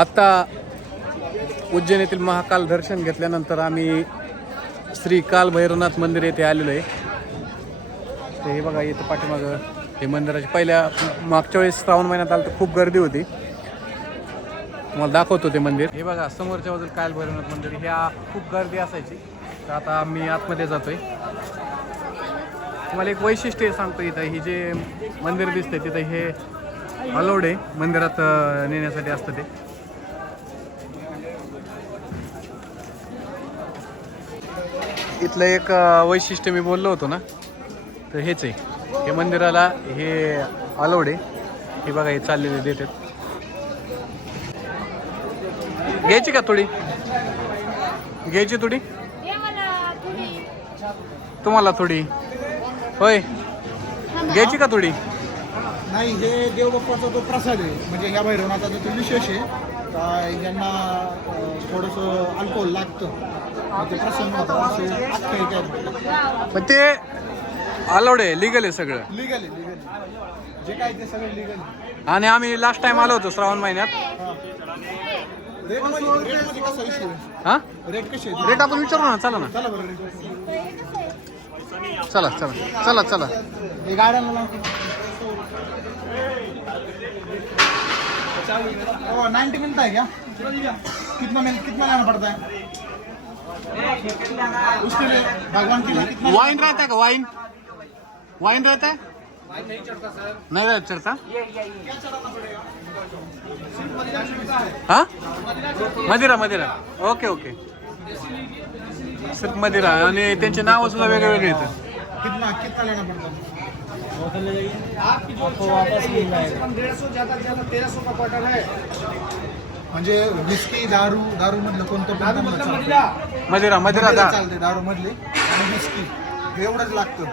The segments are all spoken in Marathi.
आत्ता उज्जैन येथील महाकाल दर्शन घेतल्यानंतर आम्ही श्री काल भैरवनाथ मंदिर येथे आलेलो आहे. तर हे बघा इथं पाठीमागं हे मंदिराची पहिल्या मागच्या वेळेस श्रावण महिन्यात आलं तर खूप गर्दी होती. तुम्हाला दाखवतो ते मंदिर. हे बघा समोरच्या बाजूला काल भैरवनाथ मंदिर ह्या खूप गर्दी असायची. तर आता आम्ही आतमध्ये जातोय. तुम्हाला एक वैशिष्ट्य सांगतो इथं ही जे मंदिर दिसते तिथं हे अलाउड आहे. मंदिरात नेण्यासाठी असतं ते. इथलं एक वैशिष्ट्य मी बोललो होतो ना तर हेच आहे. हे मंदिराला हे अलाउड आहे. हे बघा हे चाललेले देतात घ्यायची का थोडी? घ्यायची थोडी? तुम्हाला थोडी. होय. घ्यायची का थोडी? नाही हे देवबाप्पाचा तो प्रसाद आहे म्हणजे ह्या भैरवनाथाचा तो विशेष आहे का यांना थोडंसं अल्कोहोल लागतं. मग ते असे आख्यायिका आहेत. पण ते अलाउड आहे लिगल आहे सगळं. लिगल आहे लिगल आहे. जे काय ते सगळं लिगल आहे. आणि आम्ही लास्ट टाइम आलो होतो श्रावण महिन्यात. रेटमध्ये रेटमध्ये कसा विषय हा? रेट कसे आहेत रेट आपण विचारू ना चला ना. चला बरं रेट चला चला. चला चला. हे गाड्यांना लावतो. ओ नाइन्टी मिलता है क्या कितना मिल कितना लेना पड़ता है? उसके लिए भगवान के लिए कितना वाइन रहता है का वाइन वाइन रहता है? नहीं रहता चढ़ता? हाँ? मदिरा मदिरा। ओके ओके सिर्फ मदिरा आणि त्यांचे नाव सुद्धा वेगळे वेगळे येतं कितना कितना लेना पड़ता है म्हणजे विस्की दारू दारू मधलं कोणतं त्यांना चालतं. मदिरा. मदिरा मदिरा दा चालते दारू मधली आणि विस्की हे एवढंच लागतं.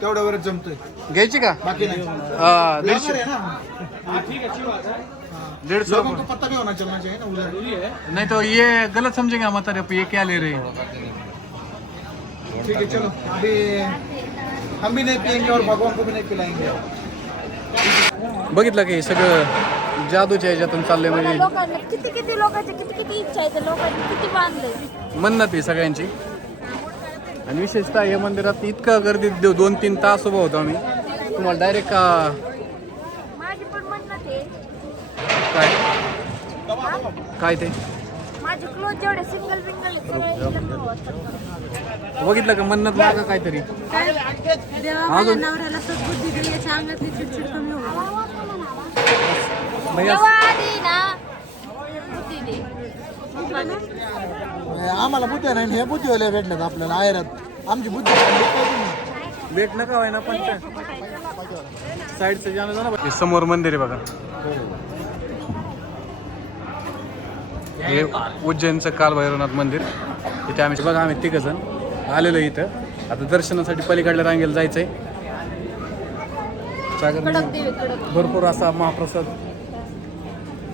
तेवढ्यावरच जमतंय. घ्यायची का? बाकी नाही. अं, दीडशे. आहे ना? दीडशे लोगों रुपये. को पता भी होना चलना चाहिए ना उधर नहीं तो ये गलत समझेंगे हम अतर ये क्या ले रहे हैं ठीक है चलो. अभी हम भी नहीं पियेंगे और भगवान को भी नहीं पिलाएंगे बघितलं की सगळं जादूच्या ह्याच्यातून चाललंय म्हणजे लोकांना किती किती लोकांची किती किती इच्छा आहे त्या लोकांनी किती बांधलंय मन्नत आहे सगळ्यांची. आणि विशेषतः या मंदिरात इतकं गर्दी दो- दोन तीन तास उभं होतो आम्ही. तुम्हाला डायरेक्ट माझी पण म्हणणं ते. काय? काय ते? माझे क्लोज जेवढे सिंगल बिंगल आहेत सगळे लग्न होतात. बघितलं का? मन्नत मागं काहीतरी. देवा माझ्या नवऱ्याला सद्बुद्धी दे याच्या अंगातली चिडचिड कमी हो भैया देवा आधी ना बुद्धी दे. आम्हाला बुद्धी नाही हे बुद्धीवाले भेटल्यात आपल्याला आयरात. आमची बुद्धी नाही. भेट नका व्हाय ना पण? साईडचं जाणं जाणं हे समोर मंदिर आहे बघा. हे उज्जैनचं काल भैरवनाथ मंदिर. इथे आम्ही बघा आम्ही तिघ जण आलेलो इथं. आता दर्शनासाठी पलीकडल्या रांगेला जायचंय. सागर कडक देवे कडक भरपूर असा महाप्रसाद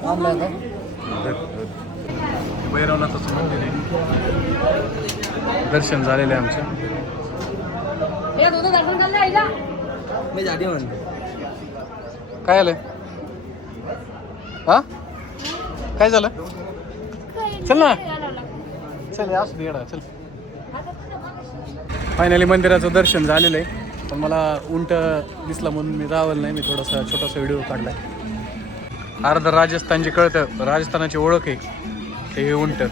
आणला भैरवनाथाचं मंदिर आहे. दर्शन झालेलं आहे आमचं. काय आलं हा? काय झालं? चल ना. चल असू दे येडा चल. फायनली मंदिराचं दर्शन झालेलं आहे. पण मला उंट दिसला म्हणून मी रावलं नाही मी थोडासा छोटासा व्हिडिओ काढलाय. अर्ध राजस्थान जे कळतं राजस्थानाची ओळख आहे. ते हे उंट